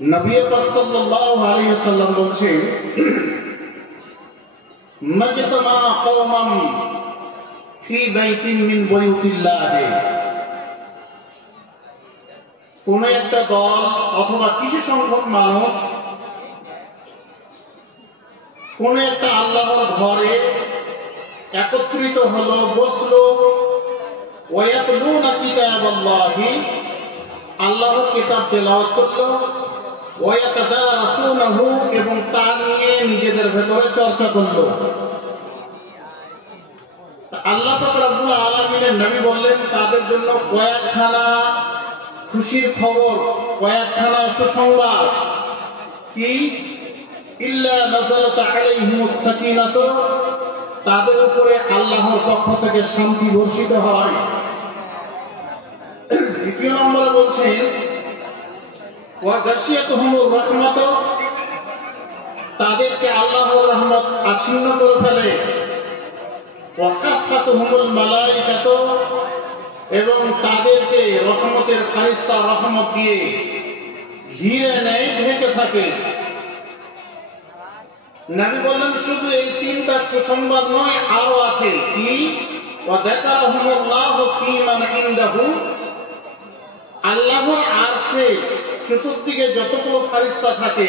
নবী পাক সাল্লাল্লাহু আলাইহি ওয়াসাল্লাম বলেছেন, মাজতামা কওমান ফি বাইতিন মিন বুয়ুতিল্লাহ, কোন একটা দল অথবা কিছু সংখ্যক মানুষ কোন একটা আল্লাহর ঘরে একত্রিত হলো, বসলো, ওয়ায়াতলুনা কিতাবাল্লাহি, আল্লাহর কিতাব তেলাওয়াত করলো, ওয়ায়াতাদারাসুনাহু, এবং তা নিয়ে নিজেদের ভেতরে চর্চা করলো। আল্লাহ পাক রব্বুল আলামিনের নবী বললেন, তাদের জন্য কয়েকখানা খুশির খবর, কয়েকখানা সুসংবাদ। কি? ইল্লা নাযালাত আলাইহিমুস সাকিনাতু, তাদের উপরে আল্লাহর পক্ষ থেকে শান্তি বর্ষিত হয়। দ্বিতীয় নম্বরে বলছেন, ওয়া গাশিয়াতুহুমুর রাহমাতু, তাদেরকে আল্লাহর রহমত আচ্ছন্ন করে ফেলে। ওয়া কাফাতুহুমুল মালাইকাতু, এবং তাদেরকে রহমতের ফারিস্তা রহমত দিয়ে ঘিরে নেয়, ঢেকে থাকে। নবী বললেন, শুধু এই তিনটা সুসংবাদ নয়, আরো আছে। কি? ওয়া যাকারাহুমুল্লাহু ফী মান ইনদাহু, আল্লাহর আরশে চতুর্দিকে যতগুলো ফারিস্তা থাকে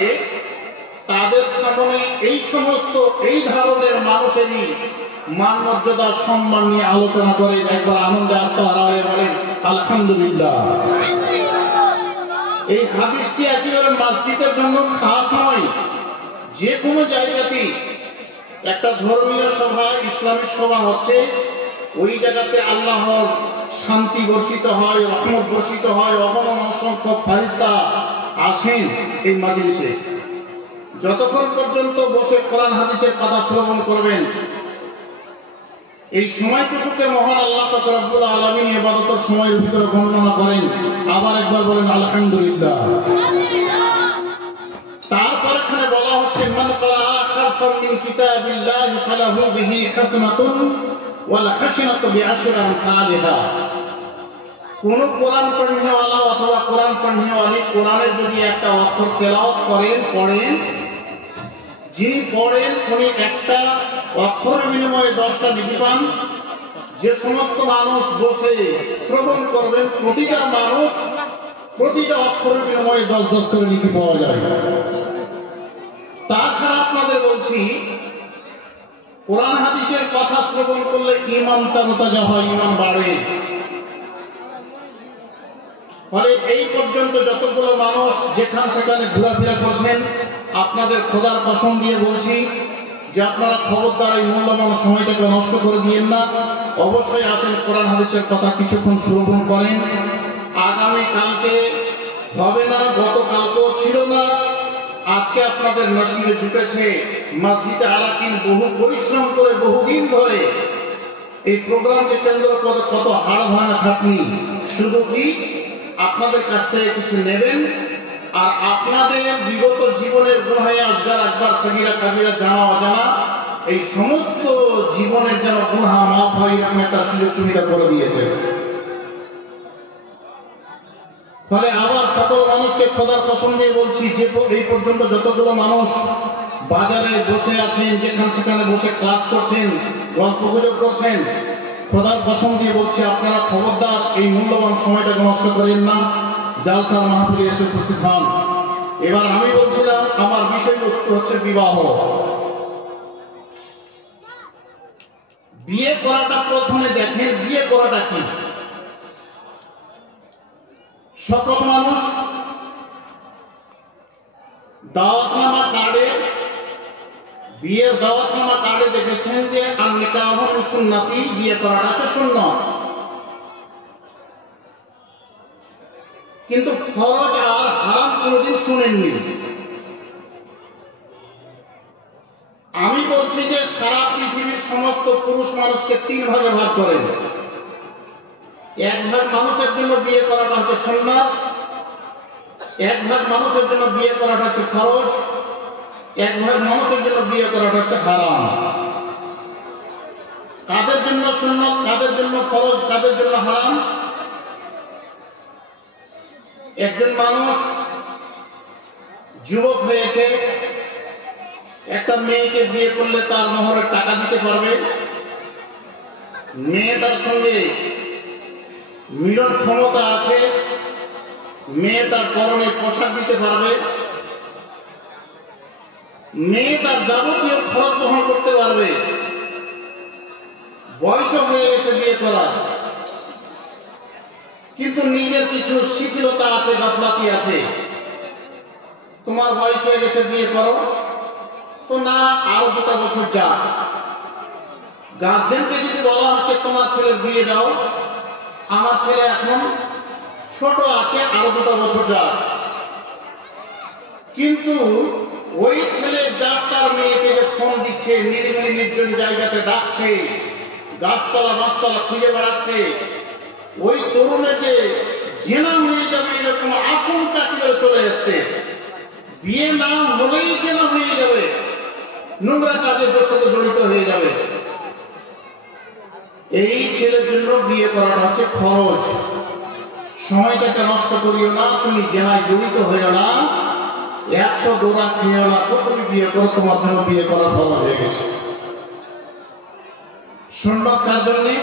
তাদের সামনে এই সমস্ত এই ধরনের মানুষেরই মান মর্যাদা সম্মান নিয়ে আলোচনা করে। একবার আনন্দে আত্মহারা হয়ে বলেন আলহামদুলিল্লাহ। এই হাদিসটি একেবারে মসজিদের জন্য খাস নয়, যে কোনো জায়গাতেই একটা ধর্মীয় সভা, ইসলামিক সভা হচ্ছে, ওই জায়গাতে আল্লাহর শান্তি বর্ষিত হয়, রহমত বর্ষিত হয়, অগণন অসংখ্য ফারিস্তা আসেন এই মাজলিসে। যতক্ষণ পর্যন্ত বসে কোরআন হাদিসের কথা শ্রবণ করবেন, এই সময়টুকুকে মহান আল্লাহ পাক রব্বুল আলামিন ইবাদতের সময়ের ভিতরে গণনা করেন। আবার একবার বলেন আলহামদুলিল্লাহ। তারপর এখানে বলা হচ্ছে, মান ক্বারা হারফান মিন কিতাবিল্লাহি ফালাহু বিহি হাসানাতুন ওয়াল হাসানাতু বিআশরি আমসালিহা, কোন কোরআন পড়নেওয়ালা অথবা কোরআন পড়নেওয়ালি কোরআনের যদি একটা অক্ষর তেলাওয়াত পড়েন, যিনি পড়েন উনি একটা অক্ষরের বিনিময়ে 10টা নেকি পান। যে সমস্ত মানুষ বসে শ্রবণ করবেন, প্রতিটা মানুষ প্রতিটা অক্ষরের বিনিময়ে 10 করে নেকি পাওয়া যায়। তাছাড়া আপনাদের বলছি, কোরআন হাদিসের কথা শ্রবণ করলে ঈমান তাজা হয়, ঈমান বাড়ে। ফলে এই পর্যন্ত যতগুলো মানুষ যেখান সেখানে ঘোরাফেরা করছেন, আপনাদের খোদার কসম দিয়ে বলছি যে আপনারা খবরদার এই মূল্যবান সময়টাকে নষ্ট করে দিয়েন না। অবশ্যই আসেন, কোরআন হাদিসের কথা কিছুক্ষণ শ্রবণ করেন। আগামী কালকে হবে না, গতকালকেও ছিল না, আজকে আপনাদের নসিবে জুটেছে। মসজিদে আরাকিন বহু পরিশ্রম করে বহুদিন ধরে এই প্রোগ্রামকে কেন্দ্র করে কত হাড় ভাঙা খাটনি। শুধু কি আপনাদের কাছ থেকে কিছু নেবেন, আর আপনাদের বিগত জীবনের গুনাহে আসগার আকবার সগীরা কাবীরা জানা অজানা এই সমস্ত জীবনের যেন গুনাহ মাফ হয়, এরকম একটা সুযোগ সুবিধা করে দিয়েছে। ফলে আবার সকল মানুষকে খোদার কসম দিয়ে বলছি, যে এই পর্যন্ত যতগুলো মানুষ বাজারে বসে আছেন, যেখানে সেখানে বসে ক্লাস করছেন, গল্প গুজব করছেন, খোদার কসম দিয়ে বলছি আপনারা খবরদার এই মূল্যবান সময়টাকে নষ্ট করেন না, জালসার মাহফিলে এসে উপস্থিত হন। এবার আমি বলছিলাম, আমার বিষয়বস্তু হচ্ছে বিবাহ। বিয়ে করাটা প্রথমে দেখেন, বিয়ে করাটা কি। সকল মানুষ দাওয়াতনামা কার্ডে, বিয়ের দাওয়াতনামা কার্ডে দেখেছেন যে আন নিকাহু সুন্নতি, বিয়ে করাটা হচ্ছে সুন্নাত। কিন্তু ফরজ আর হারাম কোনোদিন শুনেননি। আমি বলছি যে সারা পৃথিবীর সমস্ত পুরুষ মানুষকে 3 ভাগে ভাগ করেন। 1 ভাগ মানুষের জন্য বিয়ে করাটা হচ্ছে সুন্নাত, 1 ভাগ মানুষের জন্য বিয়ে করাটা হচ্ছে ফরজ, 1 ভাগ মানুষের জন্য বিয়ে করাটা হচ্ছে হারাম। কাদের জন্য সুন্নাত, কাদের জন্য ফরজ, কাদের জন্য হারাম? একজন মানুষ যুবক হয়েছে, একটা মেয়েকে বিয়ে করলে তার মোহরের টাকা দিতে পারবে, মেয়েটার সঙ্গে মিলন ক্ষমতা আছে, মেয়ে তার পরনে পোশাক দিতে পারবে, মেয়ে তার যাবতীয় খরচ বহন করতে পারবে, বয়স হয়ে গেছে বিয়ে করার, কিন্তু নিজের কিছু শিথিলতা আছে, গাফলাতি আছে। তোমার বয়স হয়ে গেছে, বিয়ে করো, তো না আরো 2টা বছর যাক। গার্জেনকে যদি বলা হচ্ছে তোমার ছেলের বিয়ে দাও, আমার ছেলে এখন ছোট আছে, আরো 2টা বছর যাক, কিন্তু ওই ছেলে যার তার মেয়েকে যে ফোন দিচ্ছে, নিরিবিলি নির্জন জায়গাতে ডাকছে, গাছতলা মাছতলা খুঁজে বেড়াচ্ছে, ওই তরুণের যে জেনা হয়ে যাবে এরকম আশঙ্কা করে চলে এসছে। বিয়ে না হলেই জেনা হয়ে যাবে, নোংরা কাজের সাথে জড়িত হয়ে যাবে। এই ছেলের জন্য বিয়ে করাটা হচ্ছে খরচ। সময়টাকে নষ্ট করিও না, তুমি জেনায় জড়িত হইও না, 100 দৌড়া খেয়েও না, তো তুমি বিয়ে করো, তোমার জন্য বিয়ে করা খরচ হয়ে গেছে। সুন্নত কার জন্যে?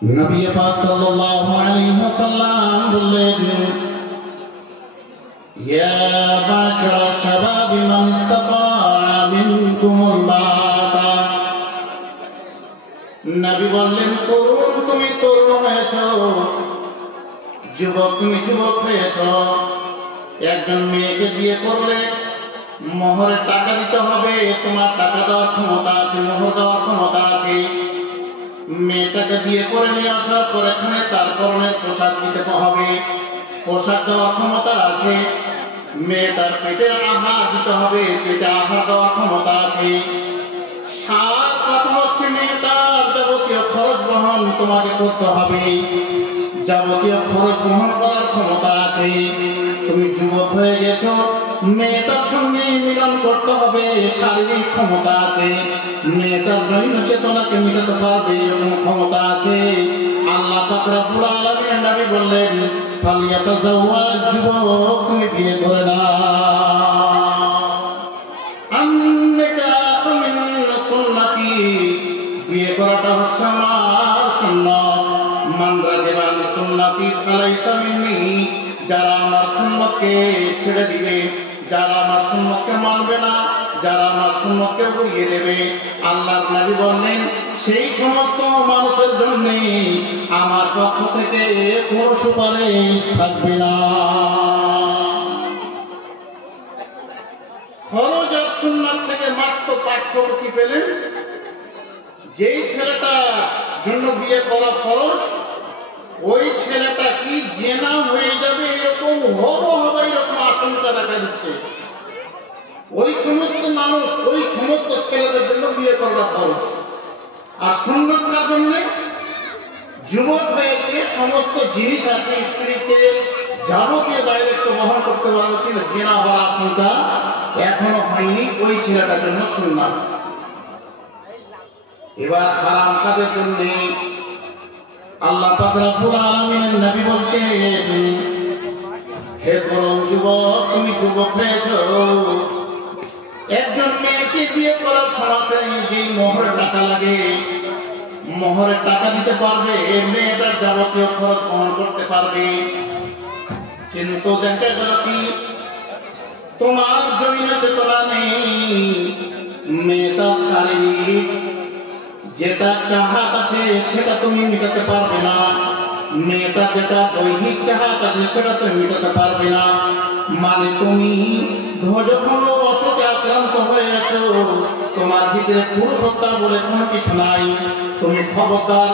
নবী পাক সাল্লাল্লাহু আলাইহি ওয়াসাল্লাম বললেন, ইয়া মাশারা শাবাব মান ইসতাতা মিনকুমুল বাতা। নবী বললেন, তরুণ তুমি তরুণ হয়েছো, যুবক তুমি যুবক হয়েছো, একজন মেয়েকে বিয়ে করলে মোহরের টাকা দিতে হবে, তোমার টাকা দেওয়ার ক্ষমতা আছে, মোহর দেওয়ার ক্ষমতা আছে। মেয়েটাকে বিয়ে করে নিয়ে আসার পর এখানে তার পরনের পোশাক দিতে হবে, পোশাক দেওয়ার ক্ষমতা আছে। মেয়েটার পেটের আহার দিতে হবে, পেটে আহার দেওয়ার ক্ষমতা আছে। সাত কথা হচ্ছে মেয়েটার যাবতীয় খরচ বহন তোমাকে করতে হবে, যাবতীয় খরচ বহন করার ক্ষমতা আছে। তুমি যুবক হয়ে গেছো, মেয়েটার সঙ্গে মিলন করতে হবে, শারীরিক ক্ষমতা আছে, মেয়েটার জৈন চেতনাকে মেটাতে পারবে এরকম ক্ষমতা আছে। আল্লাহ পাক রব্বুল আলামিন নবী বললেন, ফালিয়াতাজাওয়াজ, যুবক তুমি বিয়ে করে নাও। আন্নিকাহু মিন সুন্নতি, বিয়ে করাটা হচ্ছে আমার সুন্নাত। মান রাগিবা আন সুন্নতি ফালাইসা মিন্নি, যারা আমার সুন্নতকে ছেড়ে দিবে, যারা আমার সুন্নতকে মানবে না, যারা আমার সুন্নতকে উড়িয়ে দেবে, আল্লাহর নবী বললেন সেই সমস্ত মানুষের জন্য আমার পক্ষ থেকে কোনো সুপারিশ থাকবে না। খরচ আর সুন্নাত থেকে মাত্র পার্থক্য কি পেলেন? যেই ছেলেটার জন্য বিয়ে করা খরচ, ওই ছেলেটা কি জেনা হয়ে যাবে এরকম হবে এরকম আশঙ্কা দেখা দিচ্ছে। ওই সমস্ত মানুষ, ওই সমস্ত ছেলেদের জন্য বিয়ে করা খরচ। আর সুন্নত কার জন্য? যুবক হয়েছে, সমস্ত জিনিস আছে, স্ত্রীকে যাবতীয় দায়িত্ব বহন করতে পারবে, কিন্তু জেনা হওয়ার আশঙ্কা এখনো হয়নি, ওই ছেলেটার জন্য সুন্নাত। এবার হারাম কাজের জন্য আল্লাহ পাক রব্বুল আলামিনের নবী বলছেন, হে তরুণ যুবক, তুমি যুবক হয়েছো, একজন মেয়েকে বিয়ে করার সময় যে মোহরের টাকা লাগে, মোহরের টাকা দিতে পারবে, মেয়েটার যাবতীয় খরচ বহন করতে পারবে। কিন্তু দেখা গেল কি, তোমার জমিন চেতনা নেই, মেয়েটার শারীরিক যেটা চাহাত আছে সেটা তুমি মেটাতে পারবে না, মেয়েটার যেটা দৈহিক চাহাত আছে সেটা তুমি মেটাতে পারবে না। মানে তুমি যখন অসুখে আক্রান্ত হয়ে আছো, তোমার ভিতরে পুরুষত্ব বলে কোনো কিছু নাই, তুমি খবরদার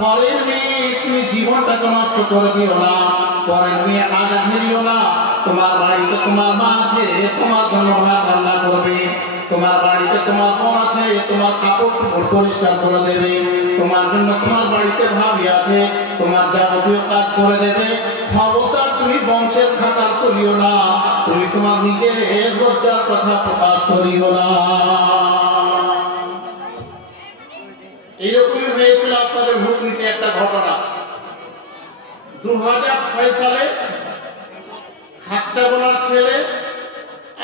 পরের মেয়ে তুমি জীবনটাকে নষ্ট করে দিও না, পরের মেয়ে আঘাত দিও না। তোমার বাড়িতে তোমার মা আছে, তোমার জন্য ভাত রান্না করবে, তোমার বাড়িতে তোমার বোন আছে, তোমার কাপড় চোপড় পরিষ্কার করে দেবে, তোমার জন্য তোমার বাড়িতে ভাবি আছে, তোমার যাবতীয় কাজ করে দেবে। খবরদার তুমি বংশের খাতা করিও না, তুমি তোমার নিজের লজ্জার কথা প্রকাশ করিও না। এইরকমই হয়েছিল আপনাদের হুগলিতে একটা ঘটনা। 2006 সালে বোনার ছেলে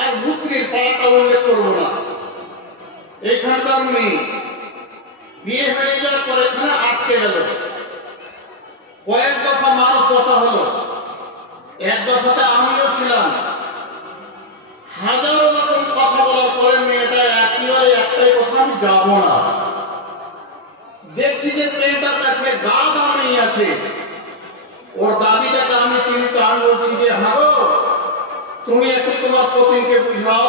আর ভুতনির পাড়াটা উল্লেখ করবো না, এইখানকার মেয়ে বিয়ে হয়ে যাওয়ার পর এখানে আটকে গেল। কয়েক দফা মানুষ বসা হলো, এক দফাতে আমিও ছিলাম। হাজারো রকম কথা বলার পরে মেয়েটা একেবারে একটাই কথা, আমি যাব না। দেখছি যে মেয়েটার কাছে গা দামেই আছে। ওর দাদিটাকে আমি চিনি, তো আমি বলছি যে হাগো তুমি একটু তোমার পতিনকে বুঝাও।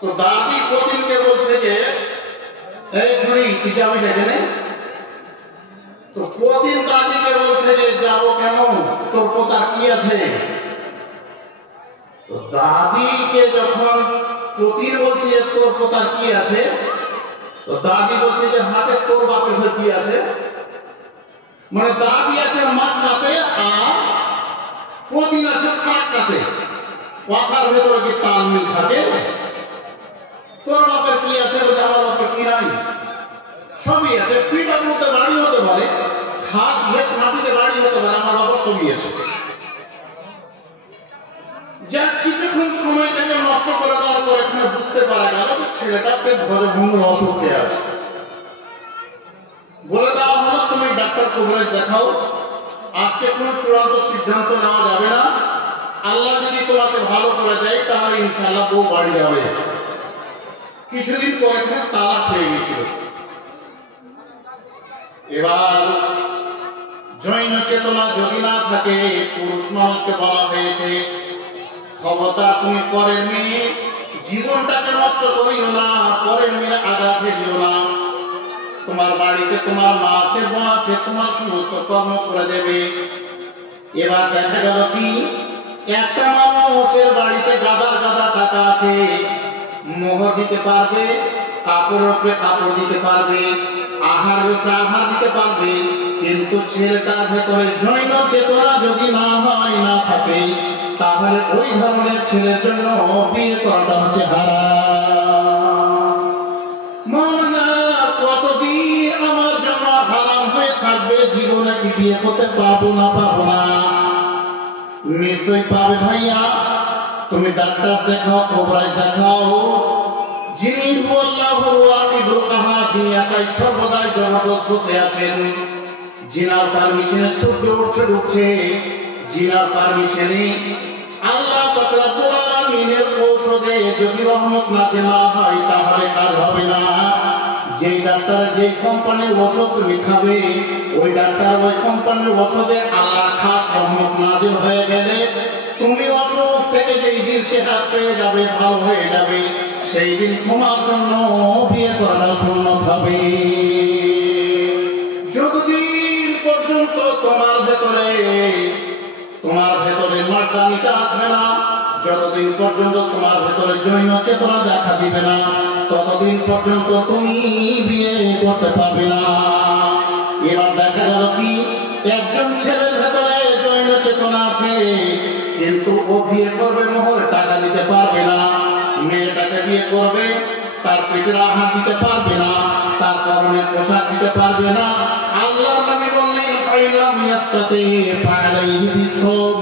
তো দাদি পতিনকে বলছে যে এই শুনি তুই যাবি না কেন? তো পতিন দাদিকে বলছে যে যাবো কেন, তোর পোতার কি আছে? তো দাদিকে যখন পতিন বলছে যে তোর পোতার কি আছে, তো দাদি বলছে যে হাতে তোর বাপের হয়ে কি আছে। মানে দাদি আছে মাক্কাতে আর পতিন আছে ফারাক্কাতে। কথার ভেতরে কি তাল মিল থাকে? তোর বাপের কি আছে? বলছে আমার বাপের কি নাই, সবই আছে। পিঠাপুতে বাড়ি হতে পারে, ঘাস বেশ মাটিতে বাড়ি হতে পারে, আমার বাবার সবই আছে। যা কিছুক্ষণ সময়টাকে নষ্ট করে দেওয়ার পর এখানে বুঝতে পারা গেল যে ছেলেটাকে ঘরে ভঙ্গুর অসুখে আছে। বলে দেওয়া হলো তুমি ডাক্তার কবিরাজ দেখাও, আজকে কোনো চূড়ান্ত সিদ্ধান্ত নেওয়া যাবে না। আল্লাহ যদি তোমাকে ভালো করে দেয় তাহলে ইনশাআল্লাহ বউ বাড়ি যাবে। কিছুদিন পরে এখানে তালাক হয়ে গেছিল। এবার জৈন চেতনা যদি না থাকে, পুরুষ মানুষকে বলা হয়েছে ক্ষমতা তুমি পরের মেয়ে জীবনটাকে নষ্ট করিও না, পরের মেয়ে আঘাত দিও না। তোমার বাড়িতে তোমার মা আছে, বোন আছে, তোমার সমস্ত কর্ম করে দেবে। এবার দেখা গেল কি একটা মানুষের বাড়িতে গাদার গাদা টাকা আছে, মোহর দিতে পারবে, কাপড়ের উপরে কাপড় দিতে পারবে, আহারের উপরে আহার দিতে পারবে, কিন্তু ছেলেটার ভেতরে জৈন চেতনা যদি না হয়, না থাকে, তাহলে ওই ধরনের ছেলের জন্য বিয়ে করাটা হচ্ছে হারাম। মৌলানা কতদিন আমার জন্য হারাম হয়ে থাকবে? জীবনে কি বিয়ে করতে পাবো না? পাবো না, নিশ্চয়ই পাবে ভাইয়া। তুমি ডাক্তার দেখাও, কবিরাজ দেখাও, যিনি আল্লাহুর ওয়াহিদুল কাহার, যিনি একাই সর্বদাই জবরদস্ত বসে আছেন, যিনার পারমিশনে সূর্য উঠছে ঢুকছে, যিনার পারমিশনে আল্লাহ পাক রব্বুল আলামিনের ঔষধে যদি রহমত নাযিল না হয় তাহলে কাজ হবে না। যেই ডাক্তার যে কোম্পানির ওষুধ তুমি খাবে, ওই ডাক্তার ওই কোম্পানির ওষুধে আল্লাহর খাস রহমত নাযিল হয়ে গেলে তুমি অসুখ থেকে যেই দিন সেটা পেয়ে যাবে, ভালো হয়ে যাবে, সেই দিন তোমার জন্য বিয়ে করাটা সুন্নত হবে। যতদিন পর্যন্ত তোমার ভেতরে মার্দানিটা আসবে না, যতদিন পর্যন্ত তোমার ভেতরে জৈন চেতনা দেখা দিবে না, ততদিন পর্যন্ত তুমি বিয়ে করতে পারবে না। এবার দেখা গেল কি একজন ছেলের ভেতরে জৈন চেতনা আছে, কিন্তু ও বিয়ে করবে, মোহর টাকা দিতে পারবে না। মেয়েটাকে বিয়ে করবে, তার পেটের আহার দিতে পারবে না, তার পরনের পোশাক দিতে পারবে না। আল্লাহর নবী বললেন ফাইলাম ইয়াস্তাতি ফালাইহি বিসম,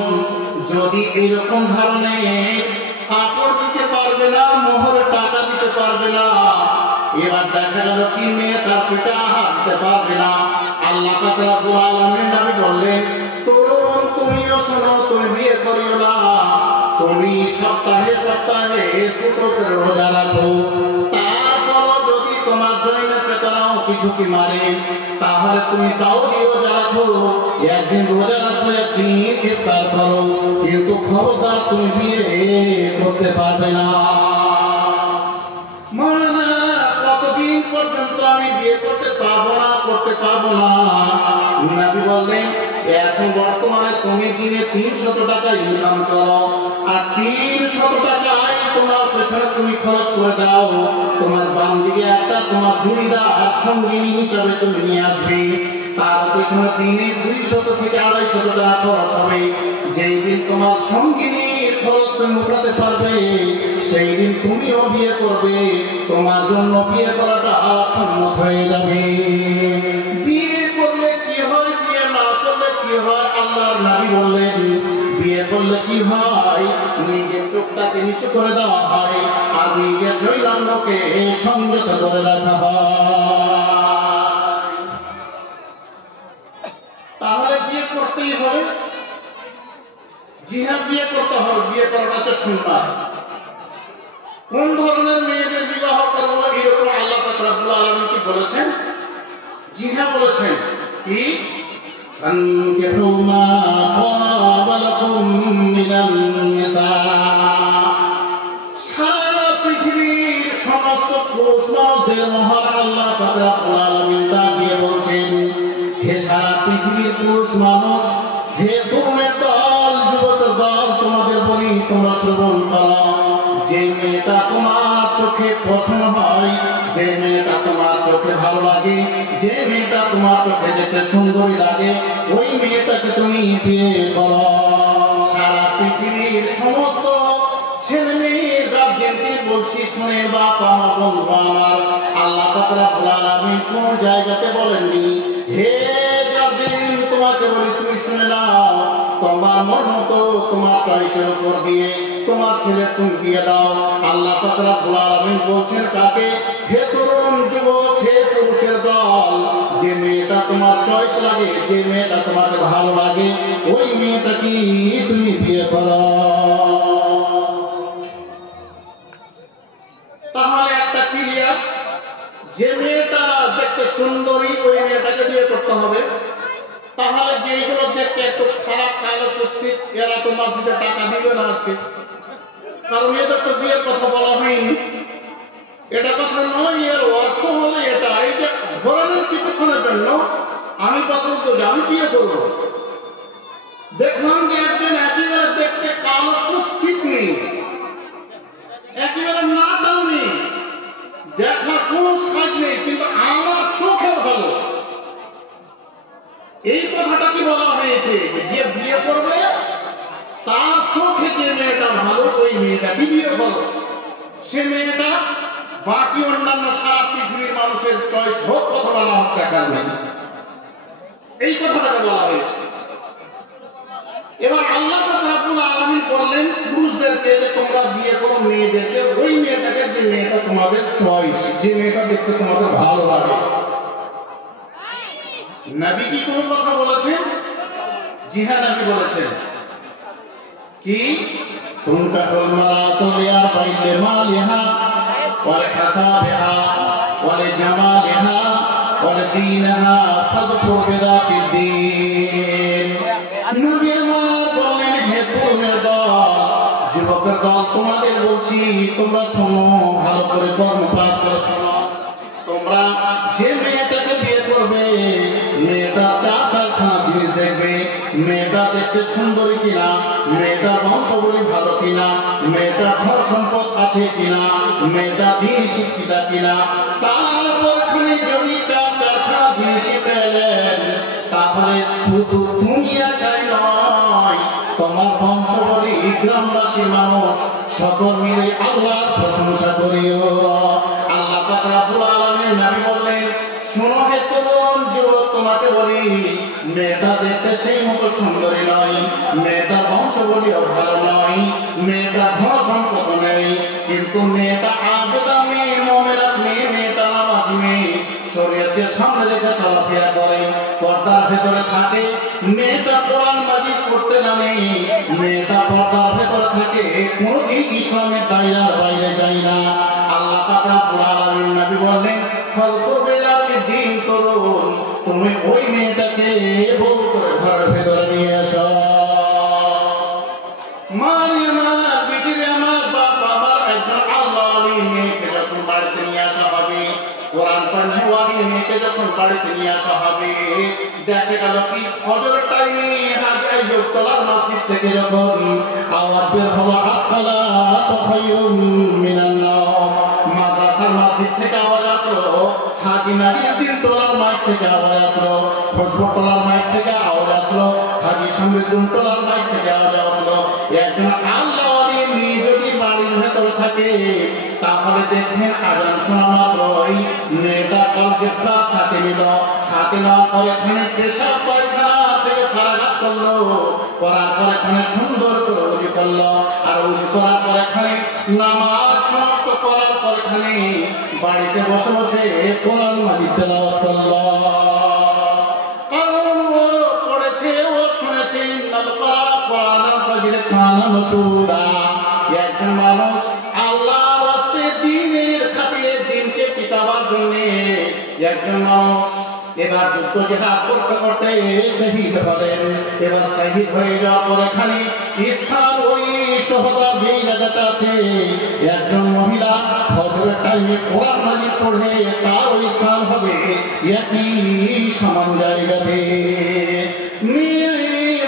যদি এরকম ধরনের কাপড় দিতে পারবে না, মোহর টাকা দিতে পারবে না, এবার দেখা গেল কি মেয়েটার পেটে আহার দিতে পারবে না, আল্লাহ পাক রব্বুল আলামিন নবী বললেন তরুণ তুমিও শোনো, তুমি বিয়ে করিও না, তুমি সপ্তাহে সপ্তাহে দুটো করে রোজা রাখো। তারপর যদি তোমার জৈন চেতনাও কিছু কি মারে, তাহলে তুমি তাও দিয়ে রোজা রাখো, একদিন রোজা রাখো, একদিন ইফতার করো, কিন্তু খবরদার তুমি বিয়ে করতে পারবে না। মৌলানা কতদিন পর্যন্ত আমি বিয়ে করতে পারবো না? নবী বললেন এখন বর্তমানে তুমি দিনে 300 টাকা ইনকাম করো, আর 300 টাকায় তোমার পেছনে তুমি খরচ করে দাও, তোমার বাম দিকে একটা তোমার জুড়িদার সঙ্গিনী হিসাবে তুমি নিয়ে আসবে, তার পেছনে দিনে 200 থেকে 250 টাকা খরচ হবে। যেই দিন তোমার সঙ্গিনীর খরচ তুমি উঠাতে পারবে, সেই দিন তুমিও বিয়ে করবে, তোমার জন্য বিয়ে করাটা অসম্মত হয়ে যাবে। বিয়ে করলে কি হয়, বিয়ে না করলে কি হয়? আল্লাহর নবী বললেন বিয়ে করলে কি হয়, নিজের চোখটাকে নিচু করে দেওয়া হয় আর নিজের জৈরাঙ্গকে সংযত করে রাখা হয়। তাহলে বিয়ে করতেই হবে। জিহাদ বিয়ে করতে হবে, বিয়ে করাটা হচ্ছে সুন্নাত। কোন ধরনের মেয়েদের বিবাহ করবো এরকম আল্লাহ পাক রব্বুল আলামিন কি বলেছেন? জিহাদ বলেছেন কি ফানকিহু মা তাবা লাকুম মিনান নিসা। সারা পৃথিবীর সমস্ত পুরুষ মানুষদের মহান আল্লাহ পাক রব্বুল আলামিন তা দিয়ে বলছেন, হে সারা পৃথিবীর পুরুষ মানুষ, হে তরুণের দল, যুবকের দল, তোমাদের বলি তোমরা শ্রবণ করো। যে মেয়েটা তোমার চোখে পছন্দ হয়, যে মেয়েটা তোমার চোখে ভালো লাগে, যে মেয়েটা তোমার চোখে দেখতে সুন্দরী লাগে, ওই মেয়েটাকে তুমি বিয়ে করো। সারা পৃথিবীর সমস্ত ছেলে মেয়ে গার্জেনকে বলছি, শুনে বাবা আমার বন্ধু আমার, আল্লাহ পাক রব্বুল আলামিন কোন জায়গাতে বলেননি হে গার্জেন তোমাকে বলি তুমি শুনে নাও, তোমার মন মতো তোমার চয়েসের উপর দিয়ে তোমার ছেলে তুমি দিয়ে দাও। আল্লাহ পাক রব্বুল আলামিন বলছেন কাকে? হে তরুণ যুবক, হে পুরুষের দল, যে মেয়েটা তোমার চয়েস লাগে, যে মেয়েটা তোমাকে ভালো লাগে, ওই মেয়েটাকে তুমি বিয়ে করো। তাহলে একটা ক্লিয়ার, যে মেয়েটা দেখতে সুন্দরী ওই মেয়েটাকে বিয়ে করতে হবে। তাহলে যেগুলো দেখতে একটু খারাপ কালো কুৎসিত, এরা তো মসজিদে টাকা দিবে না আজকে, কারণ এদের তো বিয়ের কথা বলা হয়নি। এটা কথা নয়, এর অর্থ হলো এটা, এই যে ধরনের কিছুক্ষণের জন্য আমি বদলত আমি বিয়ে করবো, দেখলাম যে একজন একেবারে দেখতে কালো কুৎসিত নেই, একেবারে নাটাও নেই, দেখার কোন সাজ নেই, কিন্তু আমার চোখেও ভালো। এই কথাটা কি বলা হয়েছে? যে বিয়ে করবে তার চোখে যে মেয়েটা ভালো ওই মেয়েটাকে বিয়ে করো। সে মেয়েটা বাকি অন্যান্য সারা পৃথিবীর মানুষের চয়েস হোক অথবা না হোক দেখার নেই, এই কথাটাকে বলা হয়েছে। এবার আল্লাহ পাক রব্বুল আলামিন বললেন পুরুষদেরকে যে তোমরা বিয়ে করো মেয়েদেরকে, ওই মেয়েটাকে যে মেয়েটা তোমাদের চয়েস, যে মেয়েটা দেখতে তোমাদের ভালো লাগে। নবী কি কোন কথা বলেছেন? জি হ্যাঁ, নবী বলেছেন কি তুনকাহুল মারাতু লিআরবাইন মালিহা ওয়া লিহাসাবিহা ওয়া লিজামালিহা ওয়া লিদীনিহা ফাদকুর বিযাতিদ দ্বীন। নবী আমার বলেন, হে তরুণের দল, যুবকের দল, তোমাদের বলছি তোমরা শোনো, ভালো করে কর্ণপাত করে শোনো। তোমরা যে মেয়েটাকে বিয়ে করবে, মেয়েটা চারখানা জিনিস দেখবে। মেয়েটা দেখতে সুন্দরী কিনা, মেয়েটার বংশাবলী ভালো কিনা, মেয়েটার ধন সম্পদ আছে কিনা, মেয়েটা দিন শিক্ষিতা কিনা। তারপর যদি চারখানা জিনিস পেলেন, তাহলে শুধু দুনিয়াটাই নয়, তোমার বংশাবলী গ্রামবাসী মানুষ সকল মিলে আল্লাহর প্রশংসা করিও। আল্লাহ পাক রব্বুল আলামিন নবী বললেন, শোনো হে তরুণ যুবক, তোমাকে বলি মেয়েটা দেখতে সেই মতো সুন্দরী নয়, মেয়েটার বংশাবলীও ভালো নয়, মেয়েটার ধন সম্পদ নেই, কিন্তু মেয়েটা আবেদা মেয়ে, মুমিনাত মেয়ে, মেয়েটা নামাজি মেয়ে, শরীয়তকে সামনে রেখে চলাফেরা করে, পর্দার ভেতরে থাকে, মেয়েটা কোরআন মাজিদ পড়তে জানে, মেয়েটা পর্দার ভেতরে থাকে, কোনদিন ইসলামের দায়রার বাইরে যায় না। আল্লাহ পাক রব্বুল আলামিন নবী বললেন, ফাদকুর বিযাতিদ দ্বীন, তরুণ তুমি ওই মেয়েটাকে বউ করে ঘরের ভেতরে নিয়ে এসো। মারিয়াম পৃথিবী আমার বাপ আমার একজন আল্লাহ আলী মেয়েকে যখন বাড়িতে নিয়ে আসা হবে, কোরআন পড়নে ওয়ালি মেয়েকে যখন বাড়িতে নিয়ে আসা হবে, দেখে গেল কি ফজরের টাইমে হাজী আইয়ুব তলার মসজিদ থেকে যখন আওয়াজ বের হলো, আসসালাতু খায়রুম মিনান নাওম, মাদ্রাসার মসজিদ থেকে আওয়াজ আসলো, হাজী নাজিরউদ্দিন টোলার মাইক থেকে আওয়াজ আসলো, ফজর টোলার মাইক থেকে আওয়াজ আসলো, হাজী শামসুদ্দিন টোলার মাইক থেকে আওয়াজ আসলো। একজন আল্লাহ ওলি মেয়ে যদি বাড়ির ভেতরে থাকে, তাহলে দেখবেন আজান শোনা মাত্রই মেয়েটা কালকে ক্লাস হাতে নিল, হাতে নেওয়ার পরে এখানে পেশাব পায়খানা থেকে ফারাগাত করলো, করার পর এখানে সুন্দর করে উজু করলো, আর উজু করার পর এখানে নামাজ সমাপ্ত করার পর এখানে বাড়িতে বসে বসে কোরআন মাজিদ তেলাওয়াত করলো। কারণ ও পড়েছে, ও শুনেছে ইন্নাল কোরআনা ফাজিল কানা মাসুদা। একজন মানুষ আল্লাহর রাস্তে দ্বীনের খাতিরে দ্বীনকে পিতাবার জন্য একজন মানুষ এবার যুদ্ধ জিহাদ করতে করতে শহীদ হলেন। এবার শহীদ হয়ে যাওয়ার পর এখানে স্থান ওই শহদার যে জায়গাটা আছে, একজন মহিলা ফজরের টাইমে কোরআন মাজিদ পড়ে তার ওই স্থান হবে একই সমান জায়গাতে। মেয়ে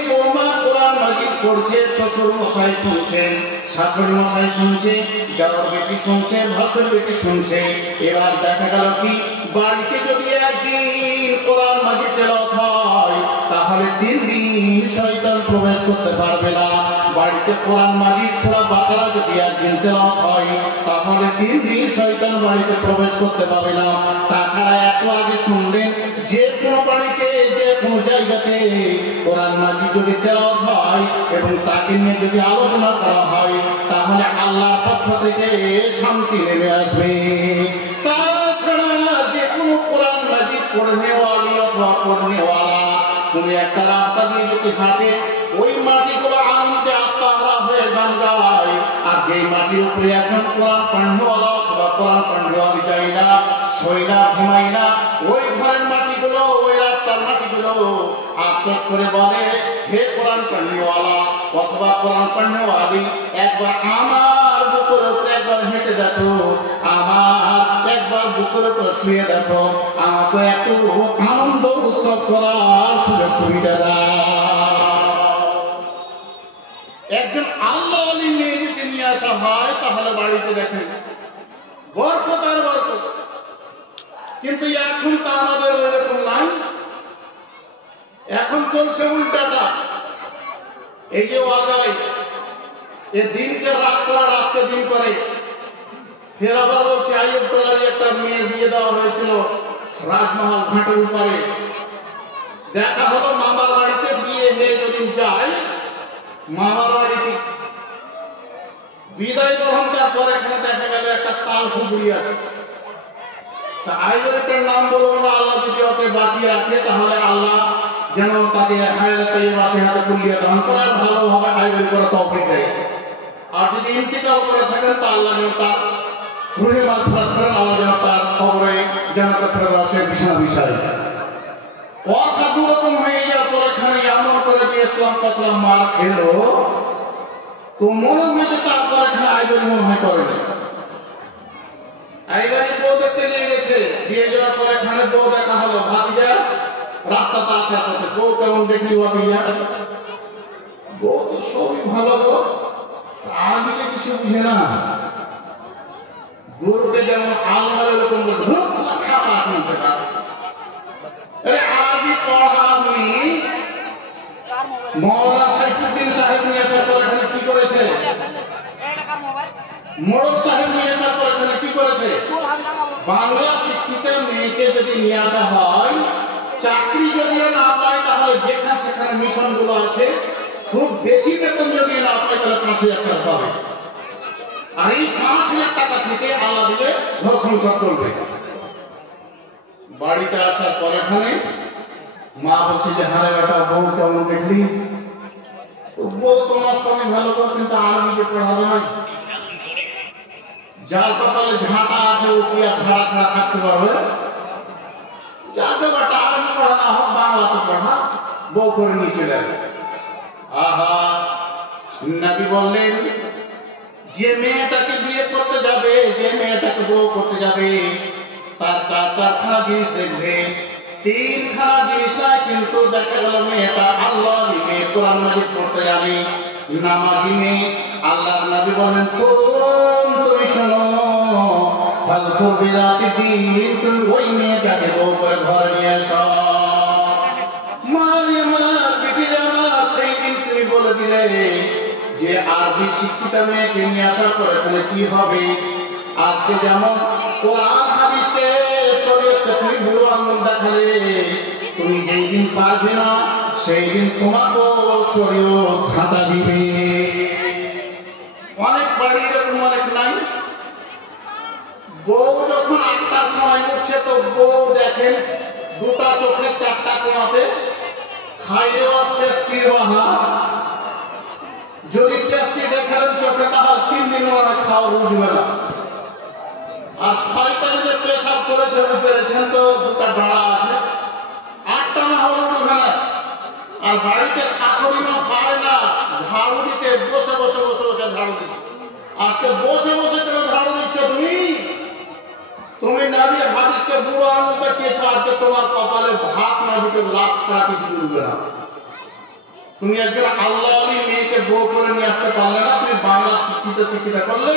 বৌমা কোরআন মাজিদ পড়ছে, শ্বশুর মশাই শুনছেন, শাশুড়ি মশাই শুনছে, দেওর বেটি শুনছে, ভাসুর বেটি শুনছে। এবার দেখা গেল কি বাড়িতে যদি একদিন কোরআন মাজিদ তেলাওয়াত হয় তাহলে 3 দিন শয়তান প্রবেশ করতে পারবে না। বাড়িতে কোরআন মাজিদ সূরা বাকারা যদি একদিন তেলাওয়াত হয় তাহলে 3 দিন শয়তান বাড়িতে প্রবেশ করতে পারবে না। তাছাড়া একটু আগে শুনলেন যে কোনো বাড়িতে যে কোনো জায়গাতে কোরআন মাজিদ যদি তেলাওয়াত হয় এবং তাকে নিয়ে যদি আলোচনা করা হয় তাহলে আল্লাহর পক্ষ থেকে শান্তি নেমে আসবে। তাছাড়া যে কোনো কোরআন মাজিদ পড়নেওয়ালি অথবা পড়নেওয়ালা তুমি একটা রাস্তা দিয়ে যদি হাঁটে ওই মাটিগুলো আনন্দে আত্মাহারা হয়ে গান গায়, আর যেই মাটির উপরে একজন কোরআন পড়নেওয়ালা অথবা কোরআন পড়নেওয়ালি যায় না, শোয় না, ঘুমায় না, ওই ঘরের মাটিগুলো, ওই রাস্তার মাটিগুলো আফসোস করে বলে হে কোরআন পড়নেওয়ালা অথবা কোরআন পড়নেওয়ালি, একবার আমার বুকের উপরে একবার হেঁটে দেখো, আমার একবার বুকের উপরে শুয়ে দেখো, আমাকে একটু আনন্দ উৎসব করার সুযোগ সুবিধা দাও। একজন আল্লাহ আলী মেয়ে যদি নিয়ে আসা হয় তাহলে বাড়িতে দেখেন বরকত আর বরকত। কিন্তু এখন তা আমাদের ওইরকম নাই, এখন চলছে উল্টাটা। এই যে ওয়াগায় এ দিনকে রাত করা, রাতকে দিন করে। ফের আবার বলছে আইয়ুব টোলারি একটা মেয়ের বিয়ে দেওয়া হয়েছিল রাজমহল ঘাটের উপরে। দেখা হলো মামার বাড়িতে বিয়ে হয়ে যদি যায়, মামার বাড়িতে বিদায় গ্রহণ করার পর এখানে দেখা গেল একটা তাল ফুগুড়ি আছে। তা আইয়ুবের নাম বলবো না, আল্লাহ যদি ওকে বাঁচিয়ে রাখে তাহলে আল্লাহ যেন তাকে হায়াত তাইয়্যিবা সেহাতে কুল্লিয়া দান করার ভালোভাবে আইয়ুব করা তৌফিক দেয়। আর যদি ইন্তিকাল করে থাকেন তা আল্লাহ যেন তার রুহে মাগফিরাত করেন, আল্লাহ যেন তার কবরে জান্নাতে ফেরদাউসে বিছানা বিছায়। কথা দুরকম হয়ে যাওয়ার পর এখানে এমন করে যে ইসলাম কাসলাম মার খেলো, তো মনে হয়েছে তারপর এখানে আইয়ুব মনে হয় করেনি। আইবারি বউ দেখতে নিয়ে গেছে, দিয়ে যাওয়ার পর এখানে বউ দেখা হলো, ভাতিজা রাস্তাতে আসার পথে বউ কেমন দেখলি ভাতিজা? বউ তো সবই ভালো গো, আর নিজে কিছু বুঝে না। গরুকে যেমন আলমারে ওরকম আরবি পড়ানি মৌলানা সাইফুদ্দিন সাহেব নিয়ে আসার পর এখানে কি করেছে? মোড়ল সাহেব নিয়ে আসার পর এখানে কি করেছে? বাংলা শিক্ষিত মেয়েকে যদি নিয়ে আসা হয়, চাকরি যদিও না পায় তাহলে যেখানে সেখানে মিশন গুলো আছে, খুব বেশি বেতন যদি না পায় তাহলে 5,000 টাকা পাবে। আর এই 5,000 টাকা থেকে আল্লাহ দিলে ঘর সংসার চলবে। বাড়িতে আসার পর এখানে মা বলছে যে হারে বেটা বউ কেমন দেখলি? তো বউ তোমার সবই ভালো গো, কিন্তু আরবি যে পড়াবে না, যার কপালে ঝাঁটা আছে ও কি আর ঝাড়া ছাড়া থাকতে পারবে? যাকে বেটা আরবি পড়া না হোক বাংলাতে পড়া, বউ করে নিয়ে চলে আসবে। আহা, নবী বললেন যে মেয়েটাকে বিয়ে করতে যাবে, যে মেয়েটাকে বউ করতে যাবে, তার 4-4খানা জিনিস দেখবে। 3খানা জিনিস না, কিন্তু দেখা গেল মেয়েটা আল্লাহ মেয়ে, কোরআন মাজিদ পড়তে জানে, নামাজি মেয়ে। আল্লাহর নবী বলেন তরুণ তুমি শোনো, ফাযকুর বিযাতি দীন, তুমি ওই মেয়েটাকে বউ করে ঘরে নিয়ে এসো। মারিয়ামার বিটিরা আমার সেই দিন তুমি বলে দিলে যে আরবি শিক্ষিত মেয়েকে নিয়ে আসার পর এখানে কি হবে? আজকে যেমন কোরআন হাদিসকে শরীয়তকে তুমি ভুল আঙ্গুল দেখালে, তুমি যেই দিন পারবে না সেই দিন তোমাকেও শরীয়ত ধাঁধা দিবে। অনেক বাড়ি এরকম অনেক নাই। বউ যখন 8টার সময় উঠছে তো বউ দেখেন দুটা চোখে 4টা কোণাতে খাইও পেস্টির বাহার। যদি পেস্টি দেখেন চোখে তাহলে 3 দিন ওরা খাওয়া উঠবে না। আর শয়তানি যে পেশাব করেছে পেরেছেন তো দুটা ডাঁড়া আছে, 8টা না হলে উঠবে না। আর বাড়িতে শাশুড়ি মা পারে না ঝাড়ু দিতে, বসে বসে বসে বসে ঝাড়ু দিচ্ছে। আজকে বসে বসে কেন ঝাড়ু দিচ্ছ তুমি? তুমি নবীর হাদিসকে বুড়ো আঙুল দেখিয়েছো, আজকে তোমার কপালে ভাত না দিতে লাভ ছাড়া কিছু উঠবে না। তুমি একজন আল্লাহওয়ালী মেয়েকে বউ করে নিয়ে আসতে পারলে না, তুমি বাংলা শিক্ষিত করলে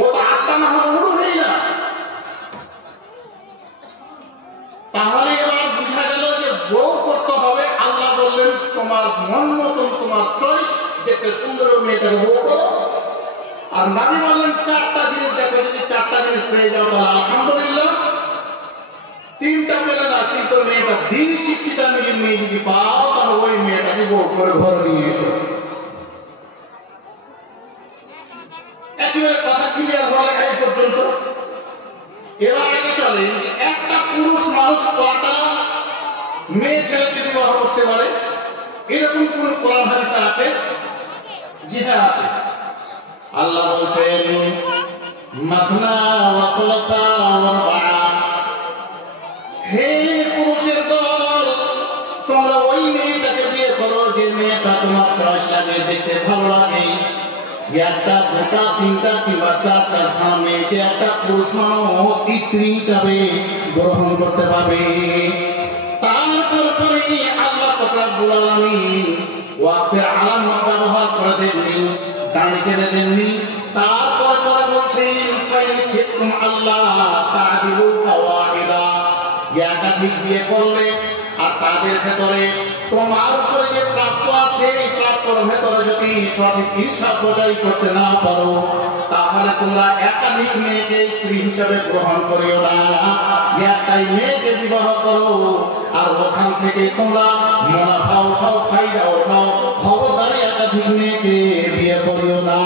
ও তো 8টা না হলে উঠবেই না। তাহলে এবার বুঝা গেল যে বউ করতে হবে। আল্লাহ বললেন তোমার মন মতন, তোমার চয়েস দেখে সুন্দর মেয়েটাকে বউ করো। আর নবী বললেন 4টা জিনিস দেখো, যদি 4টা জিনিস পেয়ে যাও তাহলে আলহামদুলিল্লাহ। 3টা পেলে না, কিন্তু মেয়েটা দিন শিক্ষিত মেয়ে যদি পাও তাহলে ওই মেয়েটাকে বউ করে ঘরে নিয়ে এসো। একেবারে কথা ক্লিয়ার হলে এই পর্যন্ত। এবার আগে চলে যে একটা পুরুষ মানুষ কটা মেয়ে ছেলেকে বিবাহ করতে পারে, এরকম কোন কোরআন হাদিস আছে? জি হ্যাঁ আছে। আল্লাহ বলছেন মাথনা ওয়া খুলাসা ওয়া রুবা। হে পুরুষের দল, তোমরা ওই মেয়েটাকে বিয়ে করো যে মেয়েটা তোমার চয়েস লাগে, দেখতে ভালো লাগে। একটা, দুটা, 3টা কিংবা 4-4 মেয়েকে একটা পুরুষ মানুষ স্ত্রী হিসাবে গ্রহণ করতে পারবে। তারপরে আল্লাহ রাব্বুল আলামিন ওয়াক্তের আলামত ব্যবহার করে দেননি, দাঁড়ি টেনে দেননি। তারপর বলছেন ফাইন আল্লাহ তা'দিলু ফাওয়াহিদা। একাধিক বিয়ে করলে আর তাদের ভেতরে তোমার উপরে যে প্রাপ্য আছে এই প্রাপ্যর ভেতরে যদি সঠিক ইনসাফ বজায় করতে না পারো তাহলে তোমরা একাধিক মেয়েকে স্ত্রী হিসাবে গ্রহণ করিও না। একটাই মেয়েকে বিবাহ করো আর ওখান থেকে তোমরা মুনাফা উঠাও, ফায়দা উঠাও। খবরদারি একাধিক মেয়েকে বিয়ে করিও না।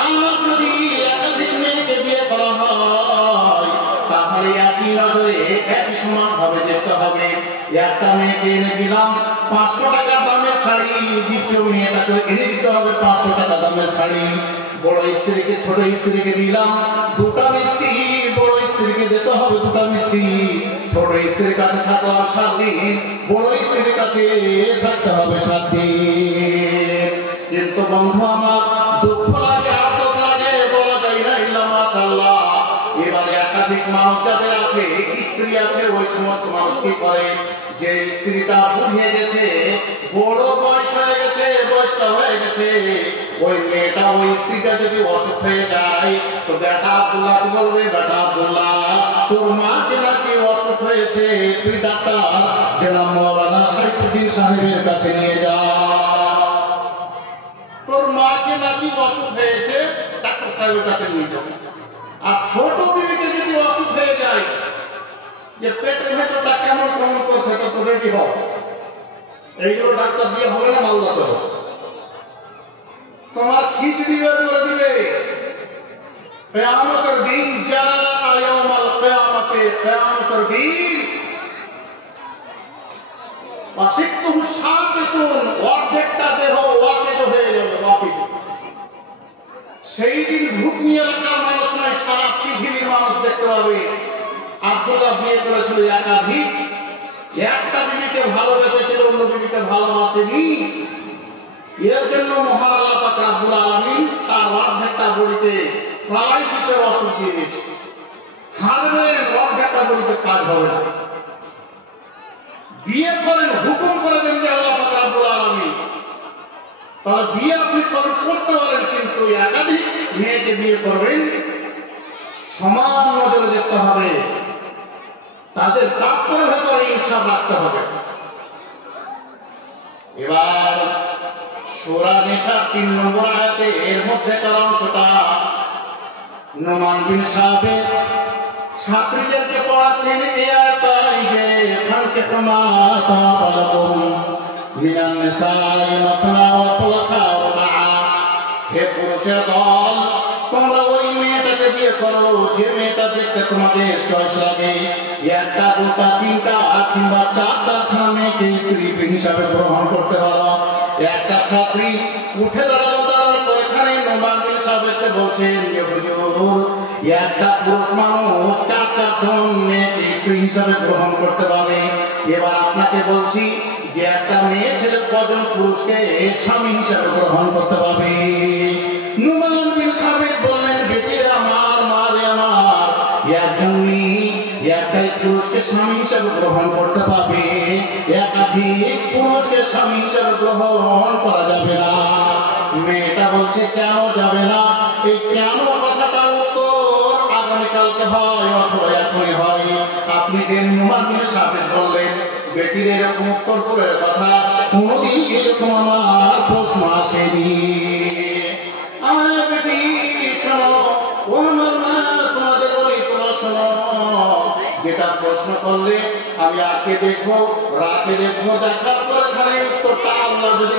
আর যদি একাধিক মেয়েকে বিয়ে করা হয় তাহলে একই নজরে একই সমান ভাবে দেখতে হবে। একটা মেয়েকে এনে দিলাম 500 টাকার দামের শাড়ি, দ্বিতীয় মেয়েটাকে এনে দিতে হবে 500 টাকা দামের শাড়ি। বড় স্ত্রীকে ছোট স্ত্রীকে দিলাম 2টা মিষ্টি, বড় স্ত্রীকে দিতে হবে 2টা মিষ্টি। ছোট স্ত্রীর কাছে থাকলাম 7 দিন, বড় স্ত্রীর কাছে থাকতে হবে 7 দিন। কিন্তু বন্ধু আমার দুঃখ লাগে, আফসোস লাগে, বলা যায় না ইল্লা মাশাআল্লাহ। এবারে একাধিক মানুষ যাদের আছে, স্ত্রী আছে, ওই সমস্ত মানুষ কি করে যে স্ত্রীটা বুঝে গেছে, বড় বয়স হয়ে গেছে, বয়সটা হয়ে গেছে, ওই মেয়েটা ওই স্ত্রীটা যদি অসুখ হয়ে যায় তো বেটা আব্দুল্লাহ বলবে, বেটা আব্দুল্লাহ তোর মাকে নাকি অসুখ হয়েছে, তুই ডাক্তার জনাব মাওলানা সাইফুদ্দিন সাহেবের কাছে নিয়ে যা। তোর মাকে নাকি অসুখ হয়েছে, ডাক্তার সাহেবের কাছে নিয়ে যাও। আর ছোট বিবিকে যদি অসুখ হয়ে যায় যে পেটের ভেতরটা কেমন কেমন করছে তো রেডি হও, এইগুলো ডাক্তার দিয়ে হবে না, মালদা চলো। তোমার খিচড়ি বের করে দিবে। কিয়ামতের দিন যা ইয়াউমাল কিয়ামতে, কিয়ামতের দিন ওয়াসিকতুহু শাকিতুন, অর্ধেকটা দেহ ওয়াকিত হয়ে যাবে, ওয়াকিত। সেই দিন ভূতনি এলাকার মানুষ নয়, সারা পৃথিবীর মানুষ দেখতে পাবে। আব্দুল্লাহ বিয়ে করেছিল একাধিক, একটা বিবিকে ভালোবেসেছিল, অন্য বিবিকে ভালোবাসেনি। এর জন্য মহান আল্লাহ পাক রব্বুল আলামিন তার অর্ধেকটা বড়িতে প্যারালাইসিসের অসুখ দিয়ে দিয়েছে। হারবেন, অর্ধেকটা বড়িতে কাজ হবে না। বিয়ে করেন, হুকুম করে দেন যে আল্লাহ পাক রব্বুল আলামিন, তাহলে বিয়ে আপনি করতে পারেন, কিন্তু একাধিক মেয়েকে বিয়ে করবেন সমান নজরে দেখতে হবে, তাদের প্রাপ্যের ভেতরে ইনসাফ রাখতে হবে। এবার সূরা নিসা 3 নম্বর আয়াতে এর মধ্যেকার অংশটা নোমান বিন সাবিত ছাত্রীদেরকে পড়াচ্ছেন এই আয়াতটাই যে ফানকিহু মা তাবা লাকুম মিনান নিসাই মাসনা ওয়া সুলাসা ওয়া রুবা। হে পুরুষের দল, তোমরা ওই মেয়েটাকে বিয়ে করো যে মেয়েটা দেখতে তোমাদের চয়েস লাগে। একটা, দুটা, তিনটা কিংবা চারখানা মেয়েকে স্ত্রী হিসাবে গ্রহণ করতে পারো। একটা ছাত্রী উঠে দাঁড়ালো, দাঁড়ানোর পর এখানে নোমান বিন সাবেতকে বলছেন যে হুজুর, একটা পুরুষ মানুষ চারজন মেয়েকে স্ত্রী হিসাবে গ্রহণ করতে পারে। এবার আপনাকে বলছি যে একটা মেয়ে ছেলে কজন পুরুষকে স্বামী হিসাবে গ্রহণ করতে পারবে? নোমান বিন সাবেত বললেন, বেটিরা আমার, মারে আমার, একজন মেয়ে একটাই পুরুষকে স্বামী হিসাবে গ্রহণ করতে পারবে, একাধিক পুরুষকে স্বামী হিসাবে গ্রহণ করা যাবে না। মেয়েটা বলছে কেন যাবে না? এই কেন কথাটার উত্তর আগামীকালকে হয় অথবা এখনই হয়। আপনি নোমান বিন সাবেত বললেন, বেটির এরকম উত্তর করে কথা কোনোদিন এরকম আমার প্রশ্ন আসেনি। আমার বেটি শোনো, ও আমার মা, তোমাদের বলি তোমরা শোনো, যেটা প্রশ্ন করলে আমি আজকে দেখবো, রাতে দেখবো, দেখার পর এখানে উত্তরটা আল্লাহ যদি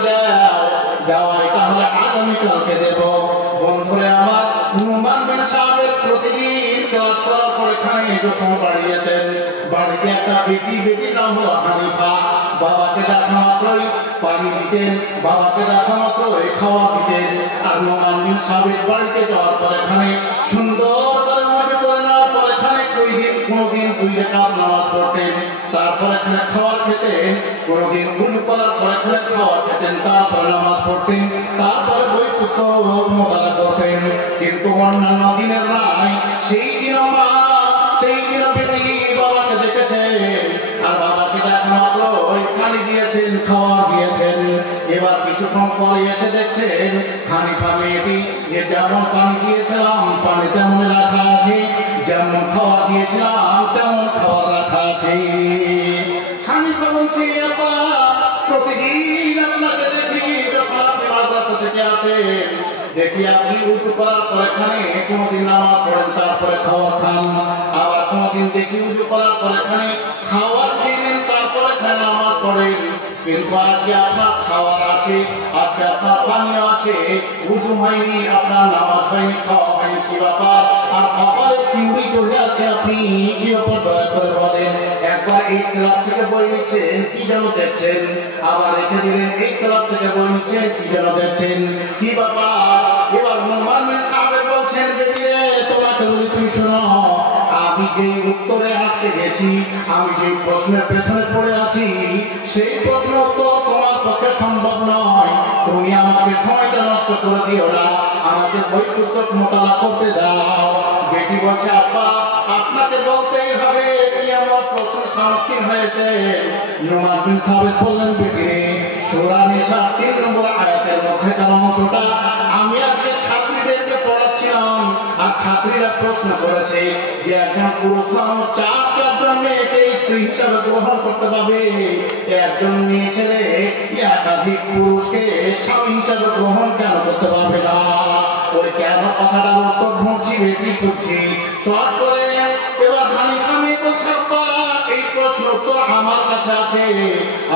দেওয়ায় তাহলে আগামীকালকে দেব। বন্ধুরে আমার, নোমান বিন সাবেত প্রতিদিন ক্লাস করার পর এখানে যখন বাড়ি যেতেন, বাড়িতে একটা বেটির নাম হলো হানিফা। বাবাকে দেখা মাত্রই পানি দিতেন, বাবাকে দেখা মাত্রই খাওয়া দিতেন। আর নোমান বিন সাবেত বাড়িতে যাওয়ার পর এখানে সুন্দর করে ওযু করে নেওয়ার পর এখানে কোনদিন 2 রাকাত নামাজ পড়তেন, তারপর এখানে খাবার খেতেন, কোনদিন ওযু করার পর এখানে খাবার খেতেন, তারপরে নামাজ পড়তেন, তারপরে বই পুস্তক মোতালা করতেন। কিন্তু অন্যান্য দিনের নাই, সেই দিন বেটি বাবাকে দেখেছেন, আর বাবাকে দেখা মাত্র ওই পানি দিয়েছেন, খাবার দিয়েছেন। এবার কিছুক্ষণ পরে এসে দেখছেন হানিফা মেয়েটি যে যেমন পানি দিয়েছিলাম পানি তেমন রাখা আছে, যেমন খাবার দিয়েছিলাম তেমন খাবার রাখা আছে। হানিফা বলছে, আপা, প্রতিদিন আপনাকে দেখি যখন আপনি মাদ্রাসা থেকে আসেন, দেখি আপনি উঁচু করার পর এখানে কোনদিন নামাজ পড়েন, তারপরে খাবার খান, আবার কোনদিন দেখি উঁচু করার পর এখানে খাবার খেয়ে নেন, তারপরে এখানে নামাজ পড়েন। কিন্তু আজকে আপনার খাবার আছে, আজকে আপনার পানীয় আছে, উঁচু হয়নি, আপনার নামাজ হয়নি, খাওয়া হয়নি, কি ব্যাপার? আর কপালে কিউড়ি চলে আছে, আপনি কি ব্যাপার দয়া করে বলেন। একবার এই সিলাব থেকে বই নিচ্ছেন, কি যেন দেখছেন, আবার রেখে দিলেন, এই সিলাব থেকে বই নিচ্ছেন, কি যেন দেখছেন, কি ব্যাপার? এবার নোমান বিন সাবেত বলছেন, বেটিরে তোমাকে বলি, তুমি শোনো, আমি যে উত্তরে আটকে গেছি, আমি যে প্রশ্নের পেছনে পড়ে আছি, সেই প্রশ্ন তো তোমার পক্ষে সম্ভব নয়। তুমি আমাকে সময়টা নষ্ট করে দিও না, আমাকে বই পুস্তক মোতালা করতে দাও। বেটি বলছে, আপা, আপনাকে বলতেই হবে, কি আমার প্রশ্ন সম্মুখীন হয়েছে। নোমান বিন সাবেত বললেন, বেটিরে, সূরা নিসা 3 নম্বর আয়াতের মধ্যেকার অংশটা আমি আজকে ছাত্রীদেরকে পড়াচ্ছিলাম, আর ছাত্রীরা প্রশ্ন করেছে যে একজন পুরুষ মানুষ চারজন মেয়েকে স্ত্রী হিসাবে গ্রহণ করতে পারবে, একজন মেয়ে ছেলে একাধিক পুরুষকে স্বামী হিসাবে গ্রহণ কেন করতে পারবে না? ওই কেন কথাটার উত্তর ঢুকছি, বেশি করছি চট করে। এবার হানিফা মেয়ে বলছে, আপা, এই প্রশ্ন উত্তর আমার কাছে আছে,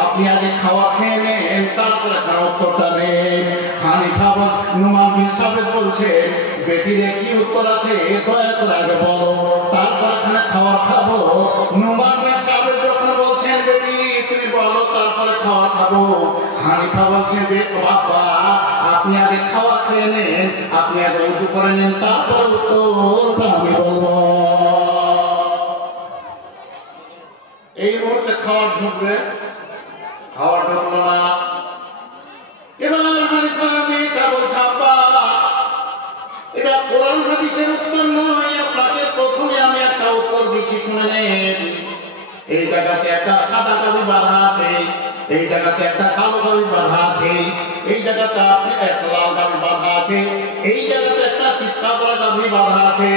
আপনি আগে খাওয়া খেয়ে নেন, তারপরে তার উত্তরটা নেন। হানিফা নোমান বিন সাবেত বলছেন, বেটির কি উত্তর আছে দয়া করে আগে বলো, তারপর এখানে খাবার খাবো। নোমান বিন সাবেত যখন বলছেন, বেটি তুমি বলো, তারপরে খাওয়া খাবো, হানিফা বলছে, বাবা, আপনি আগে খাওয়া খেয়ে নেন, আপনি আগে উঁচু করে নেন, তারপর উত্তরটা আমি বলবো। এই মুহূর্তে খাওয়ার ঢুকবে, খাওয়ার ঢুকলো না। এবার হানিফা মেয়েটা বলছে, আব্বা, এটা কোরআন হাদিসের উত্তর নয়, আপনাকে প্রথমে আমি একটা উত্তর দিচ্ছি, শুনে নেন। এই জায়গাতে একটা সাদা গাভী বাঁধা আছে, এই জায়গাতে একটা কালো গাভী বাঁধা আছে, এই জায়গাতে একটা লাল গাভী বাঁধা আছে, এই জায়গাতে একটা চিৎকার করা গাভী বাঁধা আছে।